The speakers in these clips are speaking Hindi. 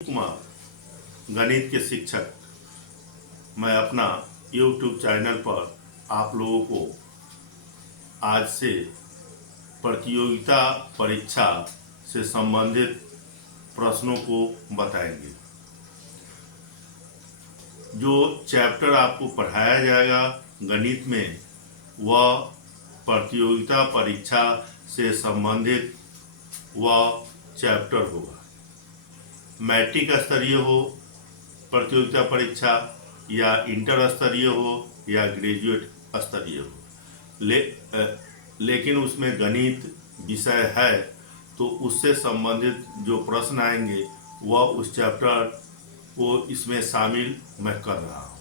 कुमार गणित के शिक्षक, मैं अपना YouTube चैनल पर आप लोगों को आज से प्रतियोगिता परीक्षा से संबंधित प्रश्नों को बताएंगे। जो चैप्टर आपको पढ़ाया जाएगा गणित में, वह प्रतियोगिता परीक्षा से संबंधित वह चैप्टर होगा। मैट्रिक स्तरीय हो प्रतियोगिता परीक्षा, या इंटर स्तरीय हो या ग्रेजुएट स्तरीय हो, लेकिन उसमें गणित विषय है तो उससे संबंधित जो प्रश्न आएंगे वह उस चैप्टर को इसमें शामिल मैं कर रहा हूँ।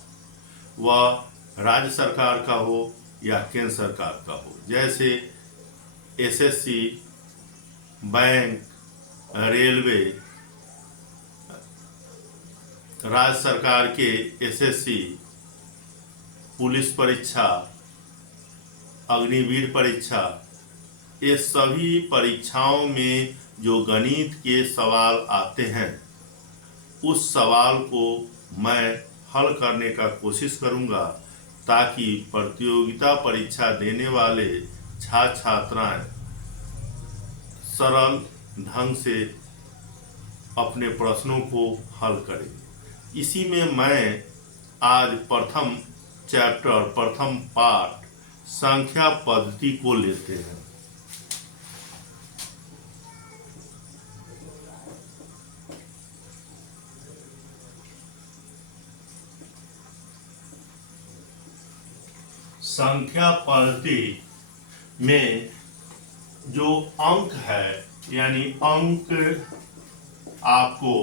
वह राज्य सरकार का हो या केंद्र सरकार का हो, जैसे एसएससी, बैंक, रेलवे, राज्य सरकार के एसएससी, पुलिस परीक्षा, अग्निवीर परीक्षा, ये सभी परीक्षाओं में जो गणित के सवाल आते हैं उस सवाल को मैं हल करने का कोशिश करूंगा, ताकि प्रतियोगिता परीक्षा देने वाले छात्र छात्राएं सरल ढंग से अपने प्रश्नों को हल करें। इसी में मैं आज प्रथम पाठ संख्या पद्धति को लेते हैं। संख्या पद्धति में जो अंक है, यानी अंक आपको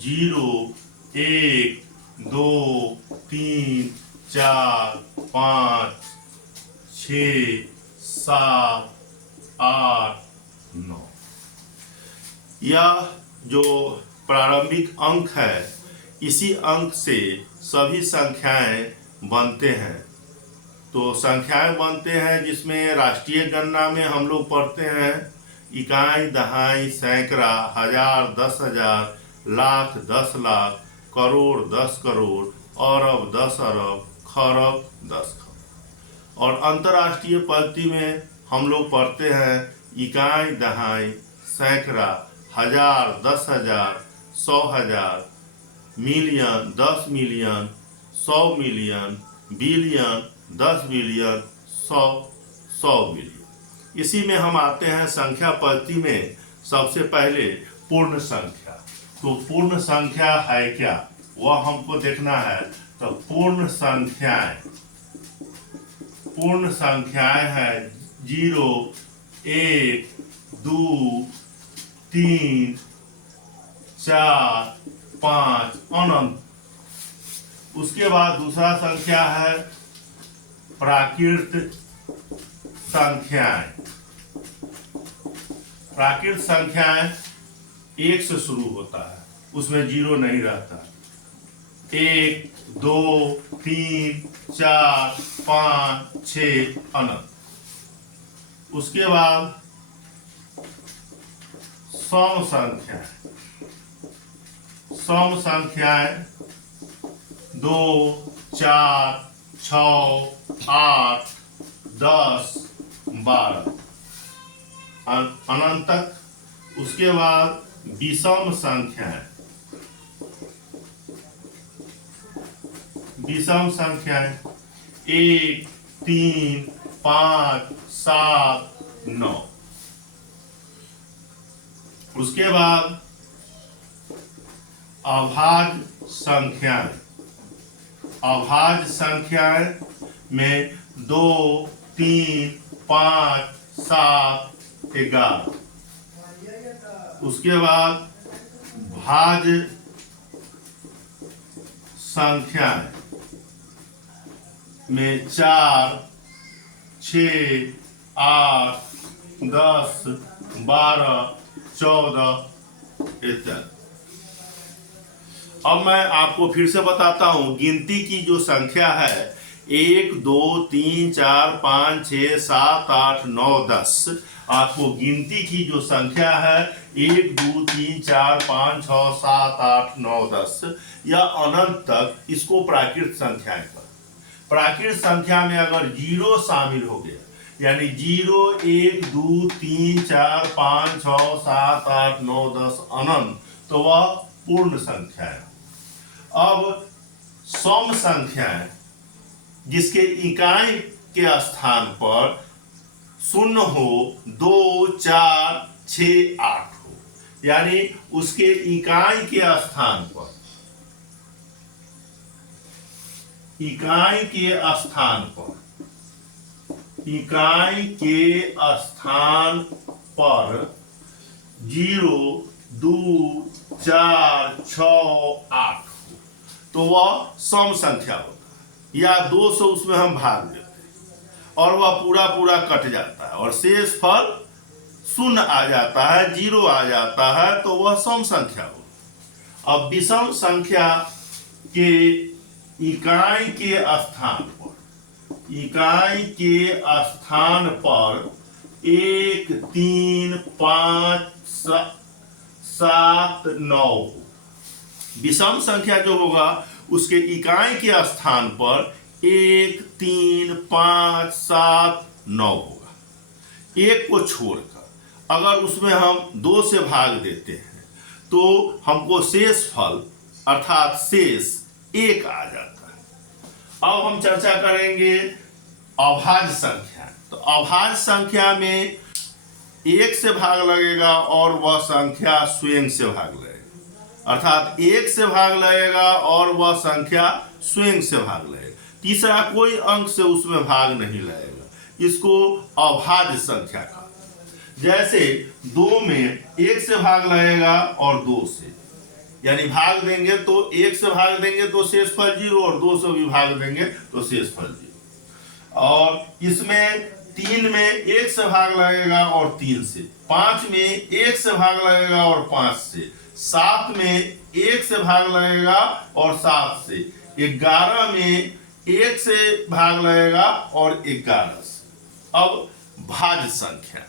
0, 1, 2, 3, 4, 5, 6, 7, 8, 9, यह जो प्रारंभिक अंक है, इसी अंक से सभी संख्याएं बनते हैं। तो संख्याएं बनते हैं जिसमें राष्ट्रीय गणना में हम लोग पढ़ते हैं इकाई, दहाई, सैकड़ा, हजार, 10,000, लाख, 10 लाख, करोड़, 10 करोड़, अरब, 10 अरब, खरब, 10 खरब। और अंतर्राष्ट्रीय पद्धति में हम लोग पढ़ते हैं इकाई, दहाई, सैकड़ा, हजार, 10,000, 100,000, million, 10 million, 100 million, billion, 10 billion, 100 billion. इसी में हम आते हैं संख्या पद्धति में सबसे पहले पूर्ण संख्या। तो पूर्ण संख्या है क्या, वह हमको देखना है। तो पूर्ण संख्याएं है 0, 1, 2, 3, 4, 5, अनंत। उसके बाद दूसरा संख्या है प्राकृत संख्याएं। प्राकृत संख्याएं 1 से शुरू होता है, उसमें 0 नहीं रहता। 1, 2, 3, 4, 5, 6, अनंत। उसके बाद सम संख्याएं 2, 4, 6, 8, 10, 12, अनंत तक। उसके बाद विषम संख्याएं 1, 3, 5, 7, 9। उसके बाद अभाज्य संख्याएं में 2, 3, 5, 7, 11। उसके बाद भाज्य संख्याएं में 4, 6, 8, 10, 12, 14 इत्यादि। अब मैं आपको फिर से बताता हूं, गिनती की जो संख्या है 1, 2, 3, 4, 5, 6, 7, 8, 9, 10, आपको गिनती की जो संख्या है 1 2 3 4 5 6 7 8 9 10 या अनंत तक इसको प्राकृत संख्याएं कर। प्राकृत संख्या में अगर जीरो शामिल हो गया, यानी 0 1 2 3 4 5 6 7 8 9 10 अनंत, तो वह पूर्ण संख्या है। अब सम संख्याएं जिसके इकाई के स्थान पर 0 हो, 2 4 6 8 हो, यानी उसके इकाई के स्थान पर, इकाई के स्थान पर 0 2 4 6 8 तो वह सम संख्या होता है। या 2 से उसमें हम भाग देते हैं और वह पूरा पूरा कट जाता है और शेष फल 0 आ जाता है, 0 आ जाता है, तो वह सम संख्या होता है। अब विषम संख्या के इकाई के स्थान पर 1 3 5 7 9 विषम संख्या जो होगा उसके इकाई के स्थान पर 1 3 5 7 9 होगा। एक को छोड़कर अगर उसमें हम 2 से भाग देते हैं तो हमको शेष फल अर्थात शेष 1 आ जाता है। अब हम चर्चा करेंगे अभाज्य संख्या। तो अभाज्य संख्या में 1 से भाग लगेगा और वह संख्या स्वयं से भाग लगेगा, अर्थात 1 से भाग लगेगा और वह संख्या स्वयं से भाग लगेगा। तीसरा कोई अंक से उसमें भाग नहीं लगेगा, इसको अभाज्य संख्या का। जैसे 2 में 1 से भाग लगेगा और 2 से, यानी भाग देंगे तो 1 से भाग देंगे तो शेष फल 0 और 2 से भी भाग देंगे तो शेष फल 0। और इसमें 3 में 1 से भाग लगेगा और 3 से, 5 में 1 से भाग लगेगा और 5 से, 7 में 1 से भाग लगेगा और 7 से, 11 में 1 से भाग लगेगा और 11 से। अब भाज्य संख्या,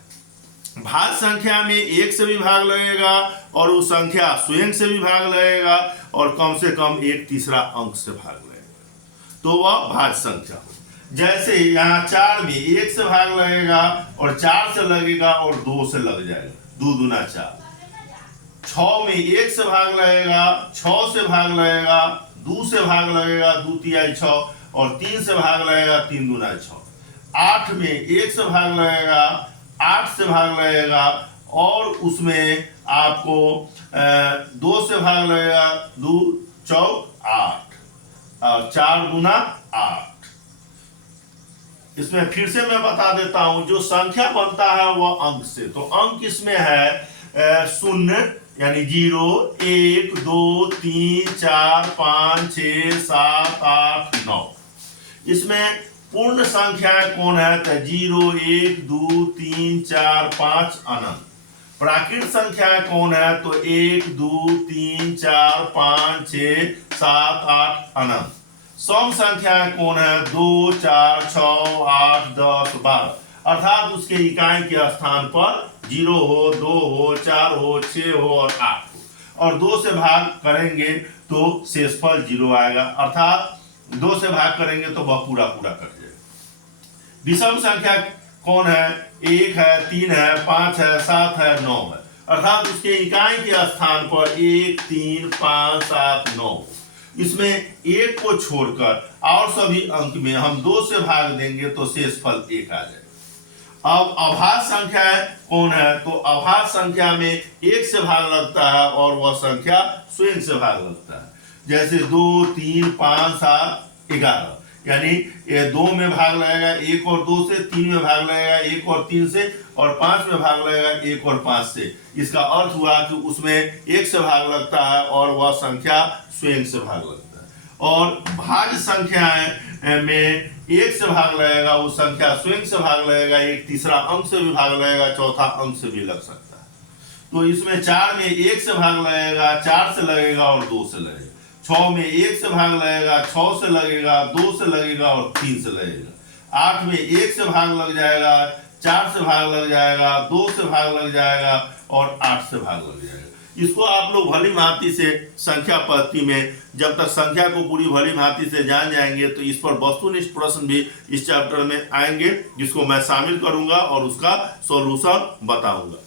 भाज्य संख्या में 1 से भी भाग लगेगा और उस संख्या स्वयं से भी भाग लगेगा और कम से कम 1/3 अंक से भाग लगेगा, तो वह भाज्य संख्या हो। जैसे यहाँ 4 में 1 से भाग लगेगा और 4 से लगेगा और 2 से लग जाएगा, 2 दूना 4। 6 में 1 से भाग लगेगा, 6 से भाग लगेगा, 2 से भाग लगेगा, 2 तिहाई 6 और 3 से भाग लगेगा, 3 दूना 6। 8 में 1 से भाग लगेगा, 8 से भाग लगेगा और उसमें आपको 2 से भाग लगेगा, 2 चौक 8 और 4 दूना 8। इसमें फिर से मैं बता देता हूं, जो संख्या बनता है वह अंक से। तो अंक इसमें है 0 यानी 0 1 2 3 4 5 6 7 8 9। इसमें पूर्ण संख्याएं कौन है? तो 0 1 2 3 4 5 अनंत। प्राकृत संख्याएं कौन है? तो 1 2 3 4 5 6 7 8 अनंत। सम संख्याएं कौन है? 2 4 6 8 10 12, अर्थात उसके इकाई के स्थान पर 0 हो, 2 हो, 4 हो, 6 हो और 8 हो। और 2 से भाग करेंगे तो शेषफल 0 आएगा, अर्थात 2 से भाग करेंगे तो वह पूरा पूरा कट जाएगा। विषम संख्या कौन है? 1 है, 3 है, 5 है, 7 है, 9 है, अर्थात उसके इकाई के स्थान पर 1 3 5 7 9। इसमें 1 को छोड़कर और सभी अंक में हम 2 से भाग देंगे तो शेषफल 1 आ जाएगा। अब अभाज्य संख्या कौन है? तो अभाज्य संख्या में 1 से भाग लगता है और वह संख्या स्वयं से भाग लगता है। जैसे 2 3 5 7 11, यानी ये 2 में भाग लगेगा 1 और 2 से, 3 में भाग लगेगा 1 और 3 से और 5 में भाग लगेगा 1 और 5 से। इसका अर्थ हुआ कि उसमें 1 से भाग लगता है और वह संख्या स्वयं से भाग लगता है। और भाज्य संख्याएं में 1 से भाग लगेगा, वो संख्या स्वयं से भाग लगेगा, 1/3 अंक से भी भाग लगेगा, चौथा अंक से भी लग सकता है। तो इसमें 4 में 1 से भाग लगेगा, 4 से लगेगा और 2 से लगेगा। 6 में 1 से भाग लगेगा, 6 से लगेगा, 2 से लगेगा और 3 से लगेगा। 8 में 1 से भाग लग जाएगा, 4 से भाग लग जाएगा, 2 से भाग लग जाएगा और 8 से भाग लग जाएगा। इसको आप लोग भली भांति से संख्या पद्धति में जब तक संख्या को पूरी भली भांति से जान जाएंगे तो इस पर वस्तुनिष्ठ प्रश्न भी इस चैप्टर में आएंगे, जिसको मैं शामिल करूंगा और उसका सॉल्यूशन बताऊंगा।